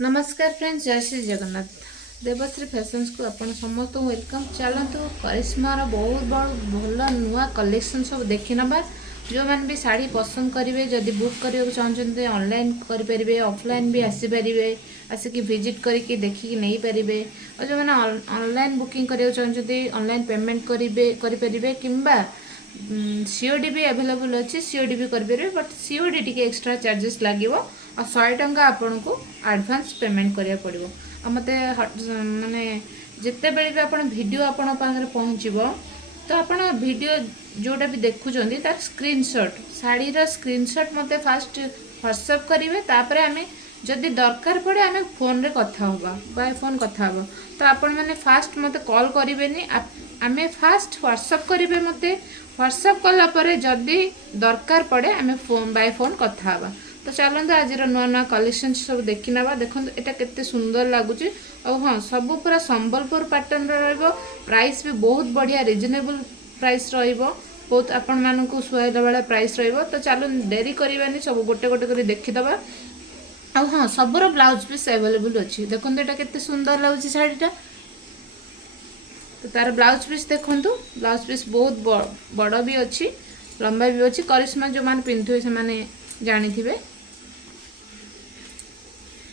नमस्कार फ्रेंड्स, जय श्री जगन्नाथ। देवश्री फैशन्स को आपण समस्त वेलकम। चलतु करिश्मार बहुत बड़ भल नुआ कलेक्शन सब देखी नवा। जो मैंने भी साड़ी पसंद करेंगे, जदि बुक करने चाहते ऑनलाइन करेंगे, ऑफलाइन भी आसीपारे, आसिक विजिट करके देखिकी नहीं पारे। और जो मैंने ऑनलाइन बुकिंग करने चाहते ऑनलाइन पेमेंट करेंगे किंबा सीओडी भी अवेलेबल अच्छी, सीओडी भी करेंगे, but COD T extra charges लगे और 100 टंका आपन को एडवांस पेमेंट करिया पड़ो। आ मते माने जिते बेले भी आपण वीडियो आपण पाखरे पहुँचब तो आपण वीडियो जोटा भी देखुचंदी तार स्क्रीनशॉट, साड़ी रो स्क्रीनशॉट मते फास्ट व्हाट्सएप करेंगे। तापर आमे जदि दरकार पड़े आमे फोन रे कथा होबा, बाय फोन कथा होबा। तो आपण माने फास्ट मते कॉल करिवेनी, आमे फास्ट व्हाट्सएप करेंगे। मते व्हाट्सएप कला परे जदि दरकार पड़े आमे फोन बाय फोन कथा होबा। तो चलते आज नुआ नुआ कलेक्शन सब देखी ना। देखो यहाँ केते सुंदर लगुच। हाँ, सब पूरा संबलपुर पैटर्न प्राइस भी बहुत बढ़िया, रिजनेबल प्राइस बहुत आपण मानक सुहाइला वाला प्राइस रहिबो। तो चलो डेरी करवानी, सब गोटे गोटे कर देखीदबा। हाँ, सबूर ब्लाउज पीस अवेलेबल अच्छी। देखो यहाँ केते सुंदर लगुच शाढ़ीटा। तो तार ब्लाउज पीस देखु, ब्लाउज पीस बहुत बड़ भी अच्छी, लंबा भी अच्छी। करिश्मा जो मैंने पिंधुए से जानी थे।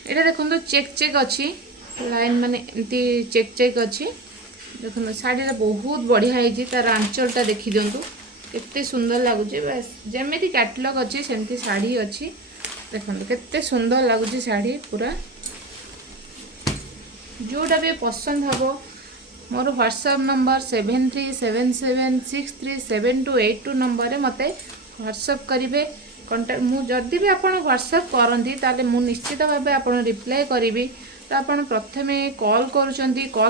ये देखो चेक चेक अच्छी लाइन, माने एमती चेक चेक अच्छी। देखो शाढ़ी बहुत बढ़िया है। तार आंचलटा देखी दिंतु केते सुंदर लगुच। जमी कैटलॉग अच्छी सेमती शाढ़ी अच्छी। देखो केते सुंदर लगुच शाढ़ी पूरा। जोटा भी पसंद हम मोर व्हाट्सएप नंबर 7377637282 नंबर मत व्हाट्सएप करेंगे। कंटाक्ट जदि भी आप व्हाट्सएप करती ताले मु निश्चित भाव आप रिप्लाई करी। तो आप प्रथम कॉल कॉल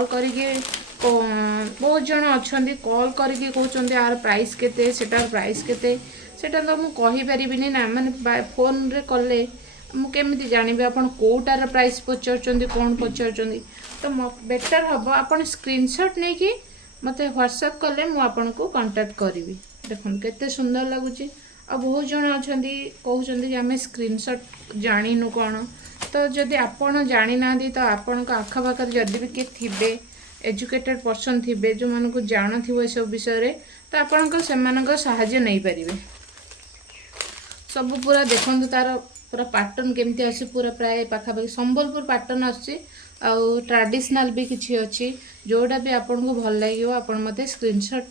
करके बहुत जन अच्छा कॉल करके कहते यार प्राइस केते, सेटार प्राइस केते, सेटा तो मुझे कहीपरि ना। माने फोन रे कले मुझे जानवी आप कौटार प्राइस पचार कौन पचार। तो बेटर हम आप स्क्रीनशॉट नहीं कि मत व्हाट्सएप कले मुझे कांटेक्ट करी। देखो केते सुंदर लगुच। आ बहुत जन अच्छा कहते कि आम स्क्रीनशॉट जाणीनु कौन। तो जदि आपड़ जानी ना तो आपण आखपाखे जदि भी किए थे एजुकेटेड पर्सन थे जो मानक जान थी सब विषय, तो आपण से साहाय्य नहीं पारे। सब पूरा देखो तार पूरा पैटर्न केमती अच्छी, पूरा प्राय पाखापाखि संबलपुर पैटर्न आसुची। आउ ट्रेडिशनल भी किसी अच्छी। जोटा भी आपन को भल लगे आपन मते स्क्रीनशॉट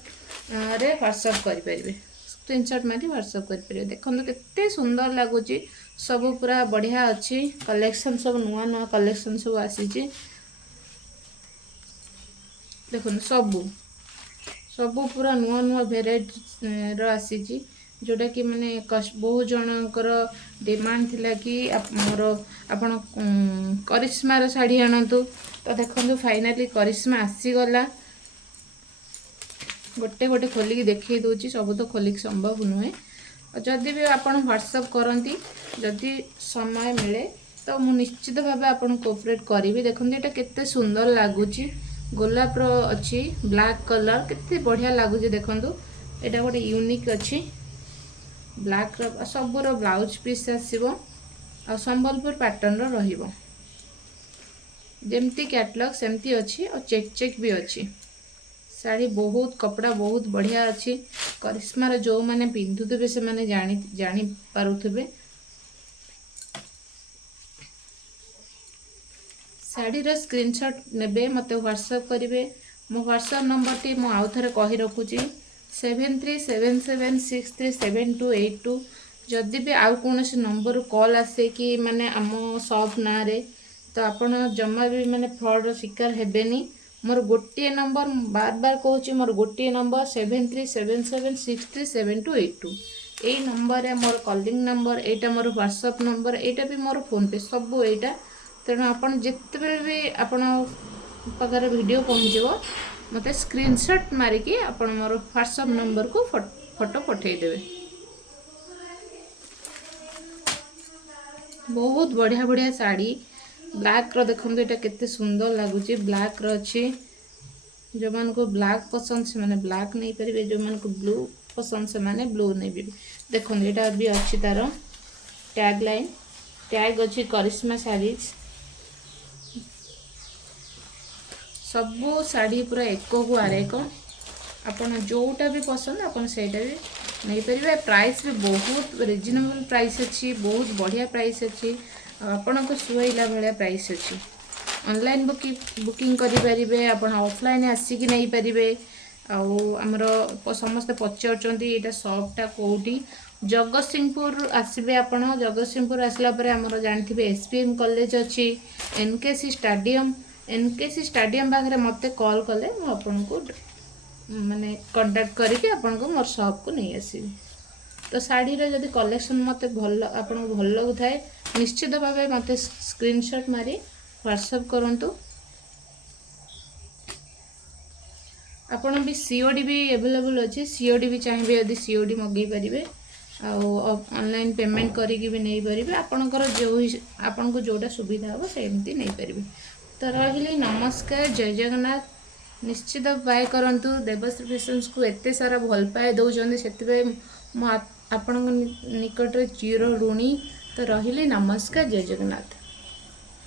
रे व्हाट्सएप करें। स्क्रीनशॉट मारी व्हाट्सएप करें। देखो केते सुंदर लगुच। सब पूरा बढ़िया अच्छी कलेक्शन, सब नुआ नुआ कलेक्शन सब आसी। देखो सब पूरा नुआ नुआ भेराइटी आसी, जोटा कि माने बहुत जनकर डिमांड थिला कि मोर आपण करिश्मार शाढ़ी आणतु। तो देखो फाइनाली करिश्मा आसीगला। गोटे गोटे खोलिकी देखई दूची, सब तो खोलिक संभव नुहे। जदि भी आप व्हाट्सएप करती जदि समय मिले तो मु निश्चित भाव आपन कोऑपरेट करी। देखो ये केते सुंदर लगुच। गोलाप अच्छी ब्लैक कलर केते बढ़िया लगुच। देखो यहाँ गोटे यूनिक अच्छी ब्लैक सबूर ब्लाउज पीस आसो आ संबलपुर पैटर्न रहिबो। जेमती कैटलॉग सेमती अच्छी और चेक चेक भी अच्छी। शाढ़ी बहुत कपड़ा बहुत बढ़िया अच्छी। करिश्मार जो मैंने पिंधुवे से मैंने जानी पारुथिबे। शाढ़ीर स्क्रीनशॉट नेबे मते व्हाट्सएप करेंगे। मो व्हाट्सएप नंबर टी मु आउ थे कही रखुची 7377637282। जदि भी आउ कौन नंबर कॉल आसे कि माने आम शॉप ना रे तो आपण जमा भी माने फ्रॉड शिकार हेबेनी। मोर गोटे नंबर बार बार कहूँ, मोर गोटे नंबर 7377637282। यही नंबर मोर कॉलिंग नंबर, यहाँ मोर व्हाट्सएप नंबर, यहाँ भी मोर फोन पे सब यहाँ। तेणु आपड़ जिते भी आपण पाखे वीडियो पहुँचो मत स्क्रीनशॉट मारिकी आपण मोर व्हाट्सएप नंबर को फोटो पठेदेवे। बहुत बढ़िया बढ़िया शाढ़ी ब्लैक रो देखो यहाँ केते सुंदर लगुच। ब्लैक रो अच्छी। जो मान को ब्लैक पसंद से मैंने ब्लैक नहीं पारे, जो मान को ब्लू पसंद से मैंने ब्लू नहीं भी। देखो यहाँ भी अच्छी तार टैग लाइन, टैग अच्छी करिश्मा साड़ीज। सबू शाढ़ी पूरा एक को आरेक आपण जोटा भी पसंद आपण सेटा भी नहीं परिबे। प्राइस भी बहुत रिजनेबल प्राइस अच्छी, बहुत बढ़िया प्राइस अच्छी, आपण को सुहाइला भाया प्राइस अच्छी। ऑनलाइन बुकिंग करें आप ऑफलाइन आसिक नहीं पारे। आमर समस्ते पचारुंट यहाँ सपटा कौटी जगतसिंहपुर आसबे। आप जगतसिंहपुर आसला आमर जानते एसपीएम कॉलेज अच्छी, एनकेसी स्टाडियम पाखे मत कॉल कले मुझे माने कांटेक्ट करके आपन को मोर शॉप को नहीं आसीबी। तो शाढ़ी जदि कलेक्शन मत भल आपन को भल लगुए निश्चित भाव मत स्क्रीनशॉट मारी व्हाट्सएप करंतु। आपन भी सीओडी भी अवेलेबल अच्छे, सीओडी भी चाहिए यदि सीओडी मगई पारे ऑनलाइन पेमेंट करिकी भी नहीं पारे। आपणकर जो आपन को जोटा सुविधा हो सेमती नहीं पारे। तो रही नमस्कार, जय जगन्नाथ। निश्चित बाय करंतु। देवश्री फैशन्स को एते सारा भल पाए दौरान से आपण निकट चिर ऋणी। तो रही नमस्कार, जय जगन्नाथ।